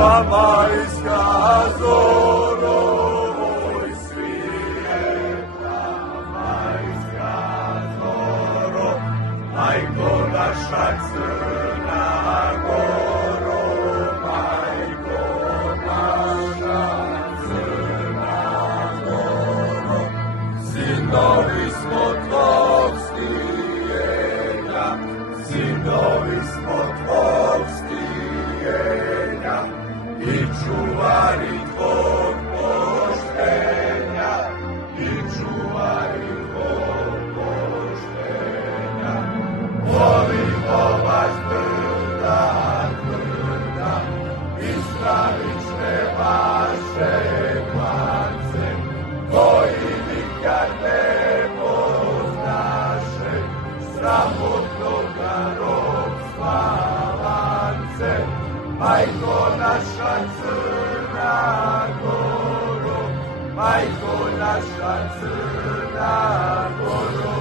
Majska zoro, oj svijetla majska zoro, majko naša Crna Goro, majko naša Crna Goro, sinovi smo tvog stijenja, sinovi smo tvog stijenja, i čuvari tvog poštenja, i čuvari tvog poštenja. Volimo vas brda, brda, i stravične vaše glance, koji nikad ne poznaše sramotnoga ropstva lance. Majko naša Crna Goro, majko naša Crna Goro.